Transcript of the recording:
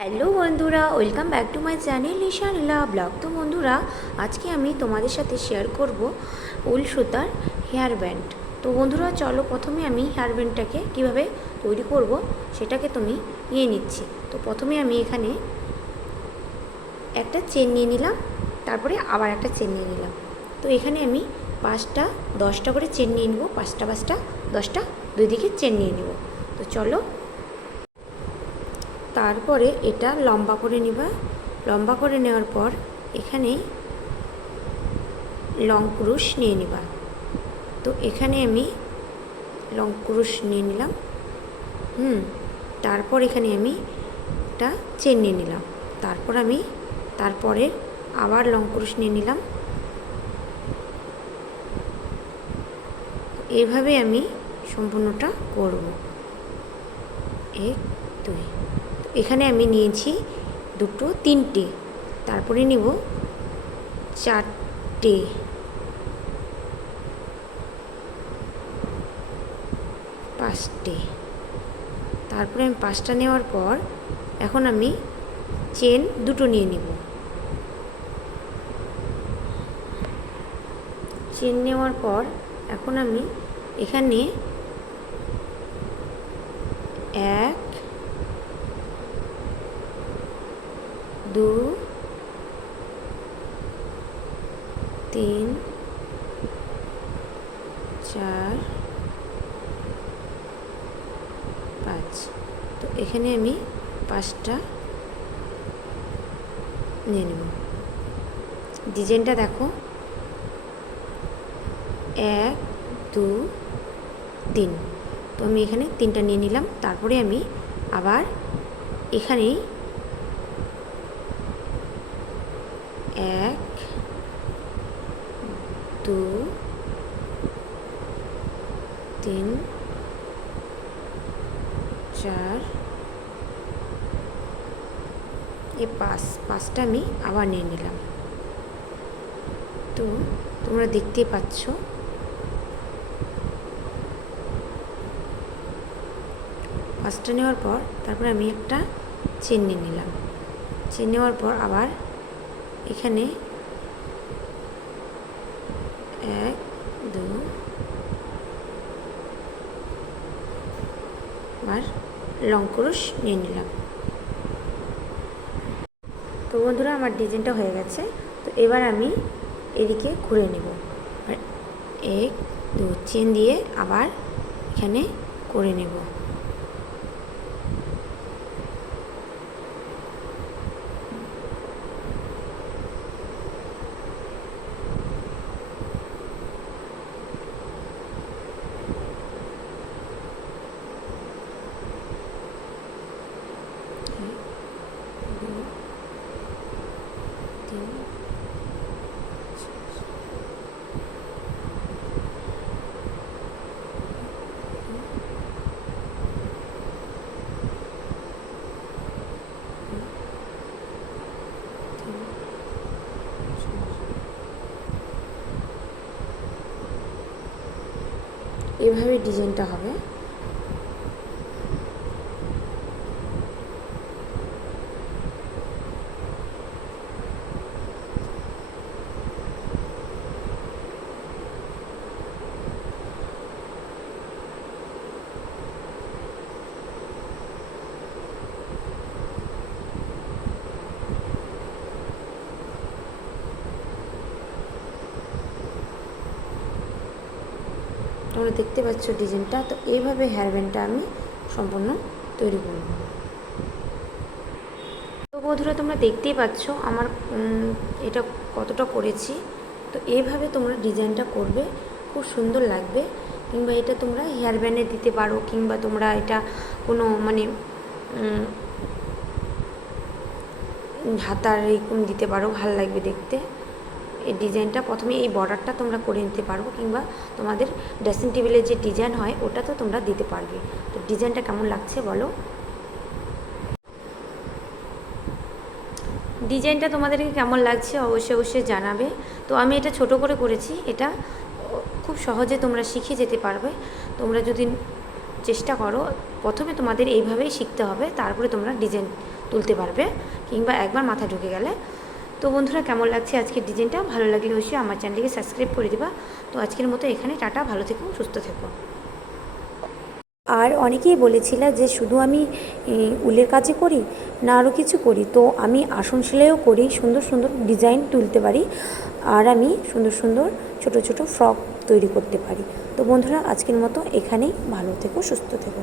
Hello বন্ধুরা, welcome back to my channel Nishanila blog. তো বন্ধুরা, আজকে আমি তোমাদের সাথে শেয়ার করব উল সুতার হেয়ার ব্যান্ড। তো বন্ধুরা, চলো প্রথমে আমি হেয়ার ব্যান্ডটাকে কীভাবে তৈরি করব সেটাকে তুমি নিয়ে নিচ্ছি। তো প্রথমে আমি এখানে একটা চেন নিয়ে নিলাম, তারপরে আবার একটা চেন নিয়ে নিলাম। তো এখানে আমি পাঁচটা, দশটা করে চেন নিয়ে নেব, পাঁচটা পাঁচটা, দশটা, দুই দিকে চেন নিয়ে নেব। তো চলো তারপরে এটা লম্বা করে নিবা। লম্বা করে নেওয়ার পর এখানে লং ক্রুশ নিয়ে নিবা। তো এখানে আমি লং ক্রুশ নিয়ে নিলাম। হুম, তারপর এখানে আমি একটা চেন নিয়ে নিলাম। তারপর আমি তারপরে আবার লং ক্রুশ নিয়ে নিলাম। এইভাবে আমি সম্পূর্ণটা করব। এক, দুই। এখানে আমি নিয়েছি দুটো, তিনটে। তারপরে নিব চারটে। পাঁচটে। তারপরে আমি পাঁচটা নেওয়ার পর এখন আমি চেন দুটো নিয়ে নিব। চেন নেওয়ার পর এখন আমি এখানে এক দু, তিন, চার, পাঁচ। তো এখানে আমি পাঁচটা নিয়ে নেব। ডিজাইনটা দেখো। এক, দু, তিন। তো আমি এখানে তিনটা নিয়ে নিলাম। তারপরে আমি আবার এখানেই এক, দু, তিন, চার। এ পাঁচ, পাঁচটা আমি আবার নিয়ে নিলাম। তো তোমরা দেখতেই পাচ্ছ। পাঁচটা নেওয়ার পর তারপরে আমি একটা চেন নিয়ে নিলাম। চেন নেওয়ার পর আবার এখানে এক, দু আর লং ক্রুশ নিয়ে নিলাম। তো বন্ধুরা, আমার ডিজাইনটা হয়ে গেছে। তো এবার আমি এদিকে ঘুরে নেব। এক, দু, চেন দিয়ে আবার এখানে করে নেব। এভাবে ডিজাইনটা হবে। তোমরা দেখতে পাচ্ছ ডিজাইনটা, তো এইভাবে হেয়ার ব্যান্ডটা আমি সম্পূর্ণ তৈরি করব। তো বন্ধুরা, তোমরা দেখতেই পাচ্ছ আমার এটা কতটা করেছি। তো এইভাবে তোমরা ডিজাইনটা করবে, খুব সুন্দর লাগবে। কিংবা এটা তোমরা হেয়ার ব্যান্ডে দিতে পারো, কিংবা তোমরা এটা কোনো মানে হাতার এরকম দিতে পারো, ভালো লাগবে দেখতে। এই ডিজাইনটা প্রথমে এই বর্ডারটা তোমরা করে নিতে পারব কিংবা তোমাদের ড্রেসিং টেবিলের যে ডিজাইন হয় ওটা তো তোমরা দিতে পারবে। তো ডিজাইনটা কেমন লাগছে বলো? ডিজাইনটা তোমাদেরকে কেমন লাগছে অবশ্যই অবশ্যই জানাবে। তো আমি এটা ছোট করে করেছি, এটা খুব সহজে তোমরা শিখে যেতে পারবে। তোমরা যদি চেষ্টা করো, প্রথমে তোমাদের এইভাবেই শিখতে হবে, তারপরে তোমরা ডিজাইন তুলতে পারবে কিংবা একবার মাথা ঢুকে গেলে। তো বন্ধুরা, কেমন লাগছে আজকের ডিজাইনটা? ভালো লাগলে অবশ্যই আমার চ্যানেলটিকে সাবস্ক্রাইব করে দেবা। তো আজকের মতো এখানে, টাটা, ভালো থেকো, সুস্থ থেকো। আর অনেকেই বলেছিল যে শুধু আমি উলের কাজে করি না আরও কিছু করি। তো আমি আসন সেলাইও করি, সুন্দর সুন্দর ডিজাইন তুলতে পারি আর আমি সুন্দর সুন্দর ছোট ছোট ফ্রক তৈরি করতে পারি। তো বন্ধুরা, আজকের মতো এখানেই, ভালো থেকো, সুস্থ থেকো।